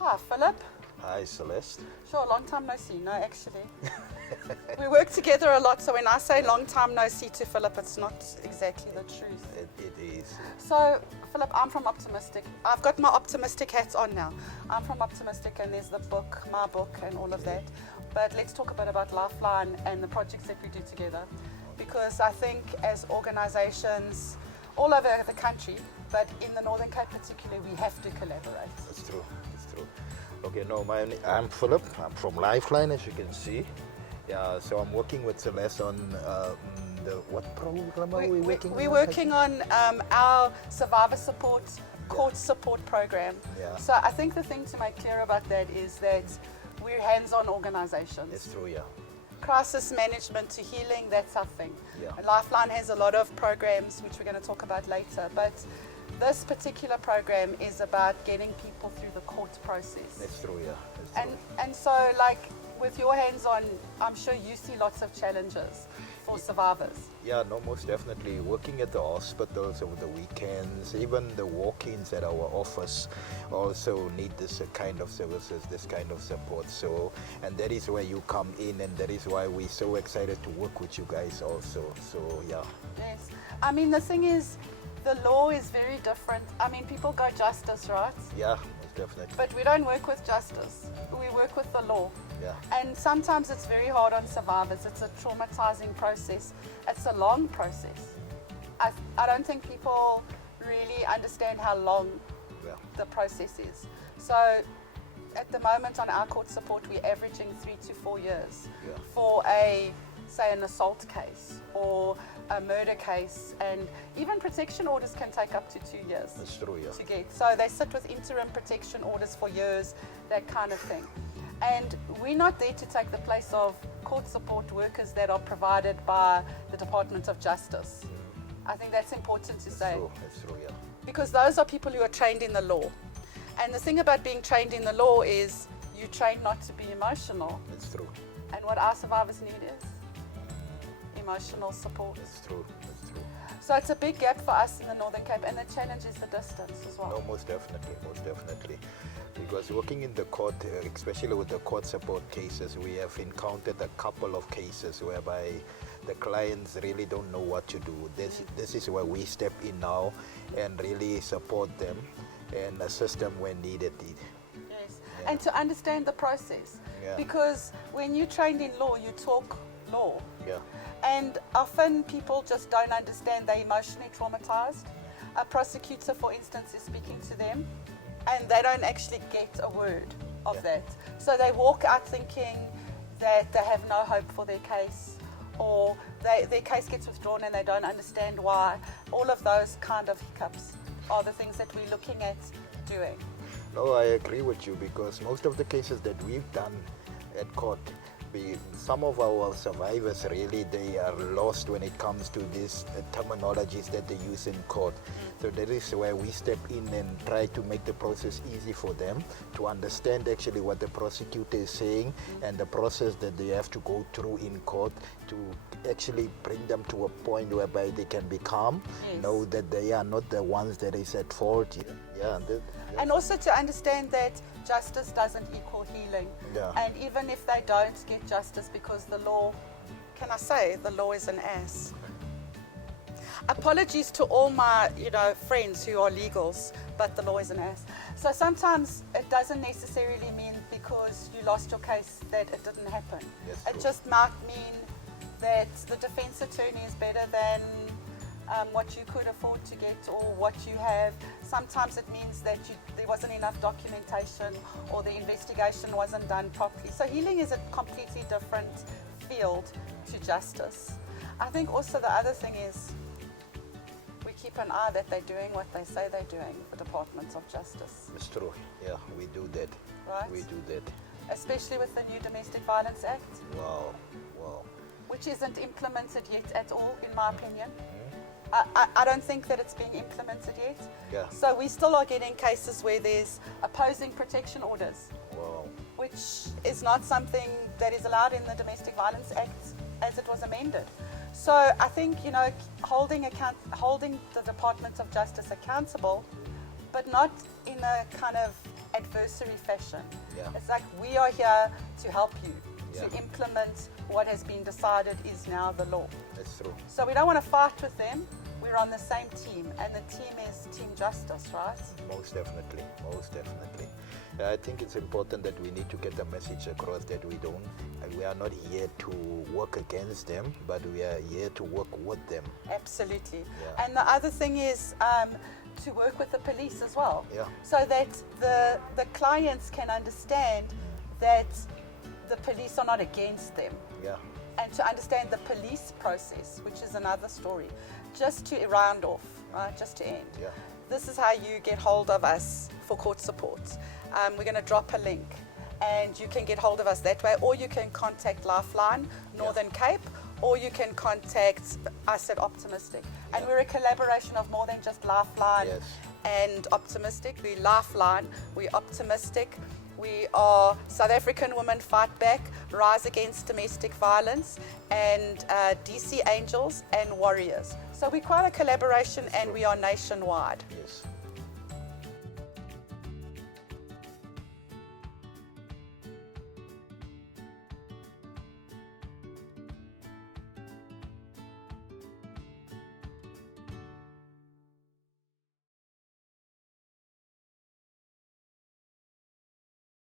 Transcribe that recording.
Hi, Philip. Hi, Celeste. Sure, long time no see. No, actually. We work together a lot, so when I say long time no see to Philip, it's not exactly the truth. It is. So, Philip, I'm from Optimistic. I've got my Optimistic hats on now. I'm from Optimistic, and there's the book, my book, and all of that. But let's talk a bit about LifeLine and the projects that we do together. Because I think as organizations all over the country, but in the Northern Cape particularly, we have to collaborate. That's true. That's true. Okay, no, I'm Philip. I'm from LifeLine, as you can see. Yeah, so I'm working with Celeste on what program are we working on? We're working on our survivor support, court support program. Yeah. So I think the thing to make clear about that is that we're hands-on organizations. It's true, yeah. Crisis management to healing, that's our thing. Yeah. And LifeLine has a lot of programs which we're going to talk about later, but this particular program is about getting people through the court process. It's true, yeah. It's true. And so, like, with your hands-on, I'm sure you see lots of challenges for survivors. Yeah, no, most definitely. Working at the hospitals over the weekends, even the walk-ins at our office also need this kind of services, this kind of support. So, and that is where you come in, and that is why we're so excited to work with you guys also. So, yeah. Yes. I mean, the thing is, the law is very different. I mean, people go justice, right? Yeah, most definitely. But we don't work with justice. We work with the law. Yeah. And sometimes it's very hard on survivors. It's a traumatizing process. It's a long process. I don't think people really understand how long the process is. So at the moment on our court support, we're averaging 3 to 4 years for say an assault case or a murder case, and even protection orders can take up to 2 years. That's true, yeah. To get. So they sit with interim protection orders for years, that kind of thing. And we're not there to take the place of court support workers that are provided by the Department of Justice. I think that's important to say. That's true, yeah. Because those are people who are trained in the law. And the thing about being trained in the law is you train not to be emotional. That's true. And what our survivors need is emotional support. That's true. That's true. So it's a big gap for us in the Northern Cape, and the challenge is the distance as well. No, most definitely, most definitely. Because working in the court, especially with the court support cases, we have encountered a couple of cases whereby the clients really don't know what to do. This is where we step in now and really support them and assist them when needed. Yes, Yeah. and to understand the process. Yeah. Because when you're trained in law, you talk law. Yeah. And often people just don't understand, they're emotionally traumatized. A prosecutor, for instance, is speaking to them and they don't actually get a word of that. So they walk out thinking that they have no hope for their case, or their case gets withdrawn and they don't understand why. All of those kind of hiccups are the things that we're looking at doing. No, I agree with you, because most of the cases that we've done at court, some of our survivors really, they are lost when it comes to these terminologies that they use in court. So that is where we step in and try to make the process easy for them to understand actually what the prosecutor is saying and the process that they have to go through in court to actually bring them to a point whereby they can be calm, know that they are not the ones that is at fault. And also to understand that justice doesn't equal healing. Yeah. And even if they don't get justice, because the law, can I say, the law is an ass. Apologies to all my, friends who are legals, but the law is an ass. So sometimes it doesn't necessarily mean because you lost your case that it didn't happen. It just might mean that the defense attorney is better than what you could afford to get or what you have. Sometimes it means that there wasn't enough documentation or the investigation wasn't done properly. So healing is a completely different field to justice. I think also the other thing is we keep an eye that they're doing what they say they're doing, the Department of Justice. It's true. Yeah, we do that. Right? We do that. Especially with the new Domestic Violence Act. Wow. Which isn't implemented yet at all, in my opinion. I don't think that it's being implemented yet. Yeah. So we still are getting cases where there's opposing protection orders, which is not something that is allowed in the Domestic Violence Act as it was amended. So I think, holding the Department of Justice accountable, but not in a kind of adversarial adversary fashion. Yeah. It's like we are here to help you, Yeah. to implement what has been decided is now the law. That's true. So we don't want to fight with them. We're on the same team, and the team is Team Justice, right? Most definitely, most definitely. I think it's important that we need to get the message across that we are not here to work against them, but we are here to work with them. Absolutely. Yeah. And the other thing is to work with the police as well, Yeah. so that the clients can understand that the police are not against them, Yeah. and to understand the police process, which is another story. Just to round off, right, just to end. Yeah. This is how you get hold of us for court support. We're going to drop a link, and you can get hold of us that way, or you can contact LifeLine Northern Cape, or you can contact us at OptiMysing. And we're a collaboration of more than just LifeLine Yes. and OptiMysing. We LifeLine, we OptiMysing. We are South African Women Fight Back, Rise Against Domestic Violence, and DC Angels and Warriors. So we're quite a collaboration, and we are nationwide. Yes.